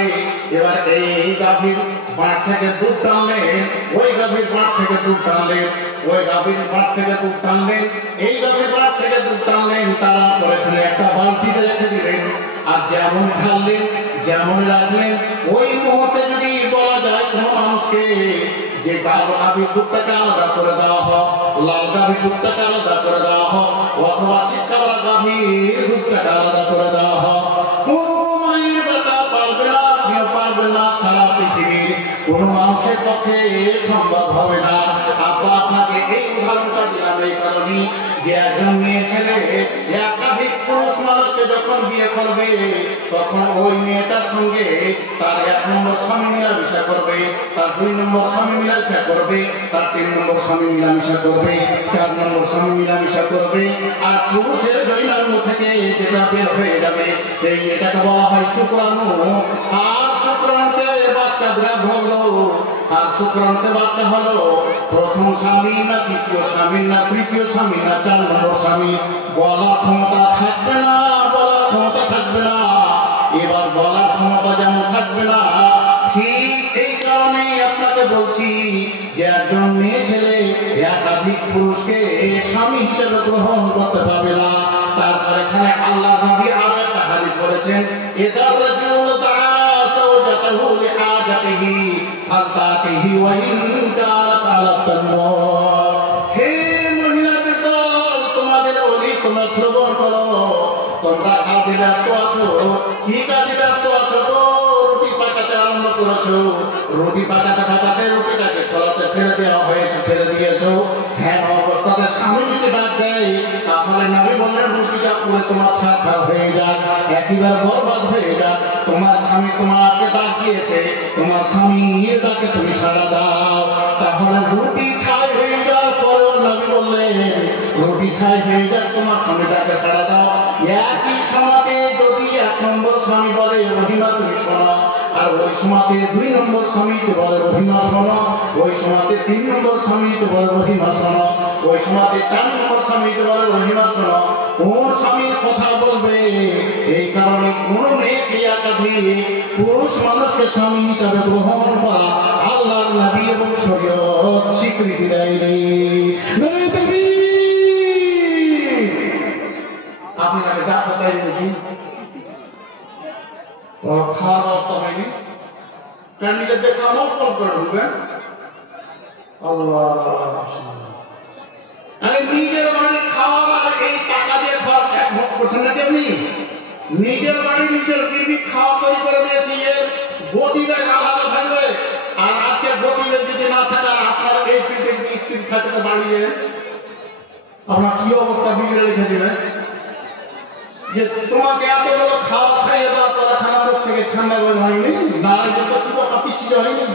এবার এই গাভীর বাঁট থেকে দুধ টানলেন, ওই গাভীর বাঁট থেকে দুধ টানলেন, ওই গাভীর বাঁট থেকে দুধ টানলেন, এই গাভীর বাঁট থেকে দুধ টানলেন, তারপর এখানে একটা বালতিতে রেখে দিলেন, আর যেমন ঢাললেন যেমন রাখলেন ওই মুহূর্তে যদি বলা যায় কোন মানুষকে যে কালো গাভীর দুধটাকে আলাদা করে দেওয়া হোক, লাল গাভীর দুধটাকে আলাদা করে দেওয়া হোক, অথবা চিৎকারা গাভীর দুধটাকে আলাদা করে দেওয়া হোক, কোন মায়ের বেটা পারবে না, আপনিও পারবেন না, সারা পৃথিবীর কোন মানুষের পক্ষে সম্ভব হবে না। আপনাকে এই উদাহরণটা দিলাম এই কারণে যে একজন মেয়ে ছেলে একাধিক পুরুষ মানুষকে যখন বিয়ে করবে তখন ওই মেয়েটার সঙ্গে তার 1 নম্বর স্বামী মিলামিশা করবে, তার 2 নম্বর স্বামী মিলামিশা করবে, তার 3 নম্বর স্বামী মিলামিশা করবে, 4 নম্বর স্বামী মিলামিশা করবে। আর পুরুষের জৈনাঙ্গ থেকে যেটা বের হয়ে যাবে এটাকে বলা হয় শুক্রাণু। আর শুক্রাণুতে বাচ্চা বের হলো, আর শুক্রাণুতে বাচ্চা হলো প্রথম স্বামী না দ্বিতীয় স্বামী না তৃতীয় স্বামী না 4 নম্বর স্বামী, বলার ক্ষমতা থাকবে না, বলার ক্ষমতা থাকবে না। এবার বলার ক্ষমতা যেমন থাকবে না, ঠিক এই কারণে আপনাকে বলছি যে একজন মেয়ে ছেলে একাধিক পুরুষকে স্বামী হিসেবে গ্রহণ করতে পারবে না। তারপর এখানে আল্লাহ নবী আরো একটা হাদিস বলেছেন, ইদার রাজুল তাআসাওজাতাহু লিহাজাতিহি ফাতাতিহি ওয়া ইন কানাত আলা তান্নুর। হে মহিলাদের দল, তোমাদের ওলি তোমরা শ্রবণ করো, তোমরা কাজে ব্যস্ত আছো। কি কাজে ব্যস্ত আছো? রুটি পাকাতে আরম্ভ করেছো, রুটি পাকাতে পাকাতে রুটিটাকে তলাতে ফেলে দেওয়া হয়েছে, ফেলে দিয়েছো। হ্যাঁ, অবস্থাতে স্বামী যদি ডাক দেয় তাহলে নবী বললেন রুটিটা পুরো তোমার ছাড়খাড় হয়ে যাক, একেবারে বরবাদ হয়ে যাক। তোমার স্বামী তোমাকে ডাক দিয়েছে, তোমার স্বামীর ডাকে তুমি সাড়া দাও, তাহলে রুটি ছাই হয়ে যাওয়ার পরেও নবী বললেন রুটি ছাই হয়ে যাক, তোমার স্বামী ডাকে সাড়া দাও। একই সমাজে যদি 1 নম্বর স্বামী বলে রহিমা তুমি শোনো, আর ওই সমাজে 2 নম্বর স্বামী বলে রহিমা শোনো, ওই সমাজে 3 নম্বর স্বামী বলে রহিমা শোনো, ওই সমাজে 4 নম্বর স্বামী বলে রহিমা শোনো, কোন স্বামীর কথা বলবে? এই কারণে কোন মেয়েকে একাধিক পুরুষ মানুষকে স্বামী হিসাবে গ্রহণ করা আল্লাহর নবী এবং শরীয়ত স্বীকৃতি দেয়নি। আপনাকে যা কথাই বলি খাওয়ার ব্যবস্থা হয়নি, নিজের দেখে আমল করে ঢুকবেন। নিজের বাড়ির খাওয়া এই টাকা দিয়ে খাওয়া এক ভোগ করছেন নাকি আপনি? নিজের বাড়ি নিজের বিবি খাওয়া তৈরি করে দিয়েছি, এর গতিবেগ আলাদা থাকবে। আর আজকে গতিবেগ যদি না থাকে আপনার এই পিঠে স্ত্রী খাটতে বাড়িয়ে আপনার কি অবস্থা বিগড়ে রেখে দিবে যে তোমাকে এতগুলো খাওয়া খাইয়ে দেওয়া তোরা খানা মুখ থেকে ঠান্ডা করে হয়নি, না পিচ্ছি হয়নি।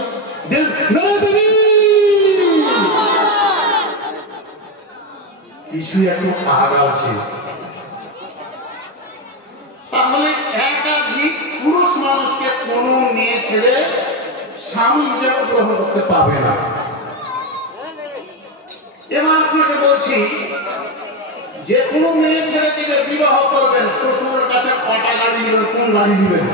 কিছু একটু আগাল আছে। তাহলে একাধিক পুরুষ মানুষকে কোন মেয়ে ছেড়ে স্বামী হিসেবে গ্রহণ করতে পারবে না। এবার আপনাকে বলছি যে কোনো মেয়ে ছেলেকে বিবাহ করবেন, শ্বশুরের কাছে কটা গাড়ি দিবেন, কোন গাড়ি দিবেন?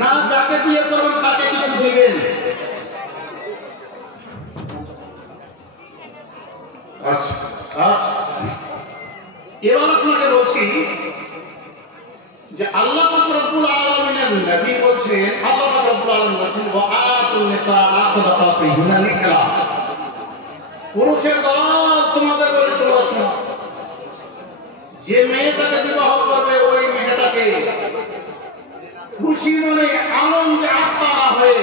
না যাকে বিয়ে করবেন তাকে কিছু দিবেন। আচ্ছা আচ্ছা, এবার আপনাকে বলছি যে আল্লাহ পাক রব্বুল আলামিনের নবী বলছেন, আল্লাহ পাক রব্বুল আলামিন বলছেন ওয়া আতুন নিসা সাদাকাতিহিন্না নিহলা। পুরুষের দল তোমাদের বলে তোমরা শোনো, যে মেয়েটাকে বিবাহ করবে ওই মেয়েটাকে খুশি মনে আনন্দে আত্মারা হয়ে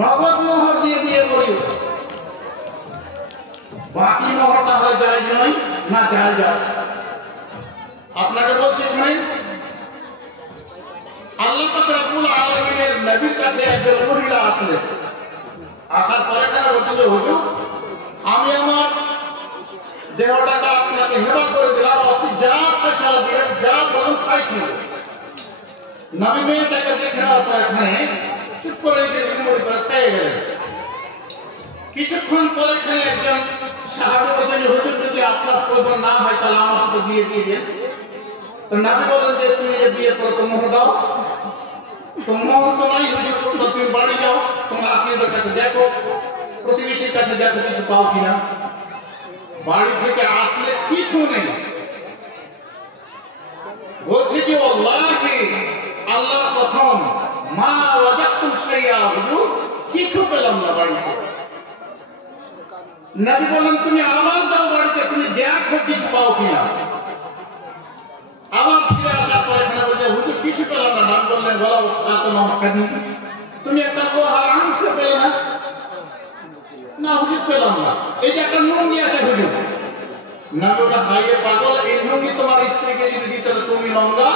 নগদ মোহর দিয়ে বিয়ে করি। বাকি মোহরটা হয় জায়েজ নয় না জায়েজ আছে? আপনাকে বলছি শুনেন, আল্লাহ পাক রব্বুল আলামিনের নবীর কাছে একজন মহিলা আসলেন। আসার পরে কেন বলছিল হুজুর আমি আমার দেহটাকে আপনাকে হেবা করে দিলাম, আপনি যা পয়সা দিলেন যা বলেন তাই শুনবেন। নবী মেয়েটাকে দেখে নেওয়ার পর এখানে চুপ করে এসে বিমুড়ি করে পেয়ে গেলেন। কিছুক্ষণ পরে এখানে একজন সাহাবী বললেন হুজুর যদি আপনার প্রয়োজন না হয় তাহলে আমার সাথে বিয়ে দিয়ে দেন। তো নবী বললেন যে তুমি যে বিয়ে করো তো মোহর দাও। তো মোহর তো নাই হুজুর, তুমি বাড়ি যাও, তোমার আত্মীয়দের কাছে দেখো, প্রতিবেশীর কাছে দেখো কিছু পাও কিনা। বাড়ি থেকে আসলে কিছু নেই, ইয়া হুজুর, কিছু পেলাম না বাড়িতে। নবী বললেন তুমি আবার যাও বাড়িতে, তুমি দেখো কিছু পাও কিনা। আবার ফিরে আসার পর এখানে বলছে হুজুর কিছু পেলাম না। নবী বললেন বলো তুমি একটা লোহার আংশ পেলে না? না হুজুর পেলাম না। এই যে একটা লুঙ্গি আছে হুজুর। নবী বললেন হাইরে পাগল, এই লুঙ্গি তোমার স্ত্রীকে যদি দিতে তুমি লঙ্গা,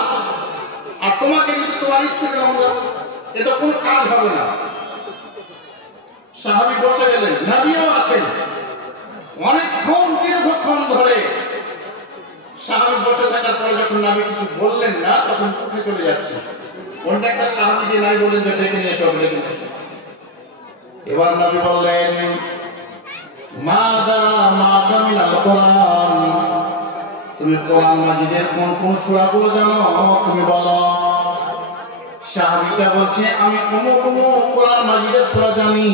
আর তোমাকে যদি তোমার স্ত্রী লঙ্গা, এটা কোনো কাজ হবে না। সাহাবী বসে গেলেন, নবীও আছেন। অনেকক্ষণ দীর্ঘক্ষণ ধরে সাহাবী বসে থাকার পরে যখন নবী কিছু বললেন না, তখন উঠে চলে যাচ্ছে। অন্য একটা সাহাবী যে নাই বললেন যে ডেকে নিয়ে এসো, ডেকে নিয়ে এসো। এবার নবী বললেন মাদা মাদা মিনাল কোরআন, তুমি কোরআন মাজিদের কোন কোন সূরাগুলো জানো তুমি বলো। সাহাবীটা বলছে আমি অমুক অমুক কোরআন মাজিদের সূরা জানি।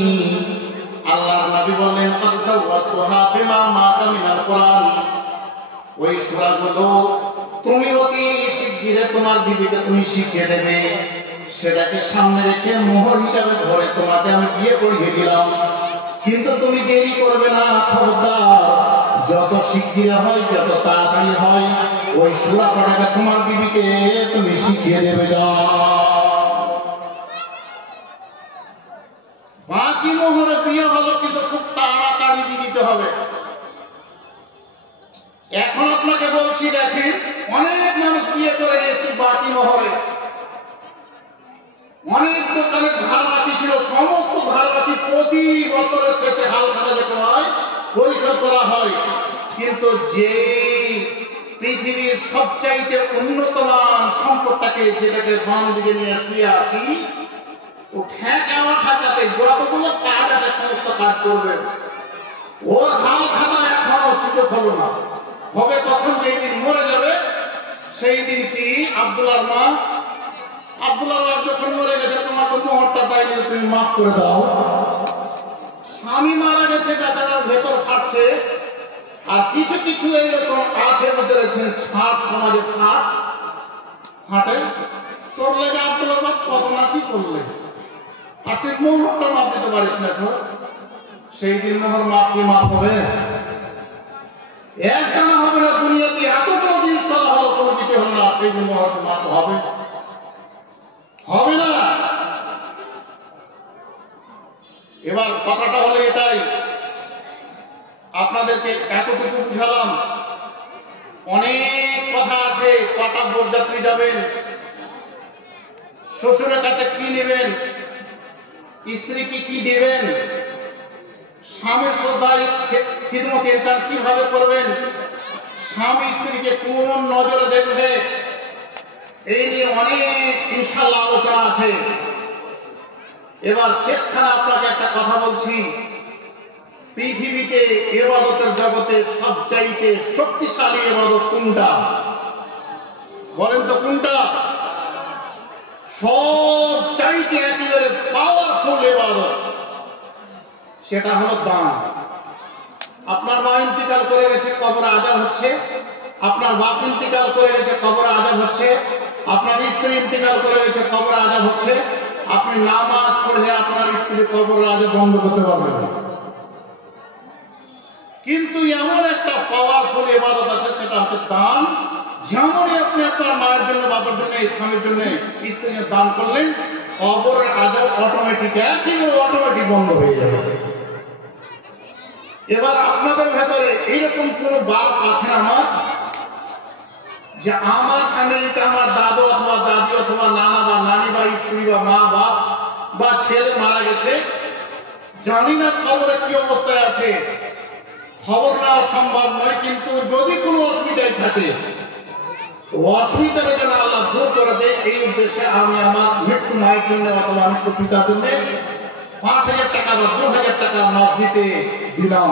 আল্লাহর নবী বললেন ক্বাদ সাওয়াতুহা বিমা মাতা মিনাল কোরআন, ওই সূরাগুলো তুমি অতি শিগগিরই তোমার বিবিকে তুমি শিখিয়ে দেবে। সেটাকে সামনে রেখে মোহর হিসাবে ধরে তোমাকে আমি বিয়ে করিয়ে দিলাম, কিন্তু তুমি দেরি করবে না। খবরদার, যত শিগগির হয় যত তাড়াতাড়ি হয় ওই সূরা পড়াকে তোমার বিবিকে তুমি শিখিয়ে দেবে। বাকি মোহরে বিয়ে হলো, কিন্তু খুব তাড়াতাড়ি দিয়ে দিতে হবে। এখন আপনাকে বলছি দেখেন, অনেক মানুষ বিয়ে করে এসে বাকি মোহরে। অনেক দোকানে ধার বাকি ছিল, সমস্ত ধার বাকি প্রতি বছরের শেষে হাল খাতা যেতে হয়, পরিশোধ করা হয়। কিন্তু যে পৃথিবীর সবচাইতে উন্নতমান সম্পদটাকে, যেটাকে বাম দিকে নিয়ে শুয়ে আছি, ও ঠেকাতে যতগুলো কাজ আছে সমস্ত কাজ করবে। ওর হাল খাতা এখনো সুযোগ হলো না। হবে কখন? যেই দিন মরে যাবে সেই দিন কি আব্দুল্লাহর মা যখন মরে গেছে, তোমাকে মোহরটা দেয়নি, তুমি মাফ করে দাও। স্বামী মারা গেছে, বেচারার ভেতর ফাটছে। আর কিছু কিছু এইরকম আছে বুঝেছেন, ছাট সমাজের ছাট ফাটে। তোর লেগে আব্দুল্লাহর বাপ কত না কি করলে, আর তুই মোহরটা মাফ দিতে পারিস না। তো সেই দিন মোহর মাফ কি মাফ হবে? এক টানা হবে না। দুনিয়াতে এতগুলো জিনিস করা হলো, কোনো কিছু হলো না, সেই দিন মোহর মাফ হবে না। এবার কথাটা হলো এটাই, আপনাদেরকে এতটুকু বুঝালাম। অনেক কথা আছে। কটা বরযাত্রী যাবেন, শ্বশুরের কাছে কি নেবেন, স্ত্রীকে কি দেবেন, স্বামীর শ্রদ্ধায় খিদমত ইহসান কিভাবে করবেন, স্বামী স্ত্রীকে কোন নজরে দেখবে, এই নিয়ে অনেক ইনশাআল্লাহ আলোচনা আছে। এবার শেষখানে আপনাকে একটা কথা বলছি। পৃথিবীতে ইবাদতের জগতে সবচাইতে শক্তিশালী ইবাদত কোনটা বলেন তো? কোনটা সবচাইতে একেবারে পাওয়ারফুল ইবাদত? সেটা হলো দান। আপনার মা ইন্তিকাল করে গেছে, কবরে আযাব হচ্ছে। আপনার বাপ ইন্তিকাল করে গেছে, কবরে আযাব হচ্ছে। আপনার স্ত্রী ইন্তিকাল করে গেছে, কবরে আযাব হচ্ছে। আপনি নামাজ পড়ে আপনার স্ত্রীর কবরে আযাব বন্ধ করতে পারবেন না। কিন্তু এমন একটা পাওয়ারফুল ইবাদত আছে, সেটা হচ্ছে দান। যেমনই আপনি আপনার মায়ের জন্য, বাবার জন্য, স্বামীর জন্য, স্ত্রীর দান করলেন, কবরের আযাব অটোমেটিক বন্ধ হয়ে যাবে। এবার আপনাদের ভেতরে এইরকম কোন বাপ আছে আমার, যে আমার ফ্যামিলিতে আমার দাদু অথবা দাদি অথবা নানা বা নানি বা স্ত্রী বা মা বাপ বা ছেলে মারা গেছে, জানি না কবরে কি অবস্থায় আছে, খবর নেওয়া সম্ভব নয়। কিন্তু যদি কোনো অসুবিধায় থাকে, অসুবিধাটা যেন আল্লাহ দূর করে দেয়, এই উদ্দেশ্যে আমি আমার মৃত্যু মায়ের জন্য অথবা মৃত্যু পিতার জন্য 5,000 টাকা বা 2,000 টাকা মসজিদে দিলাম।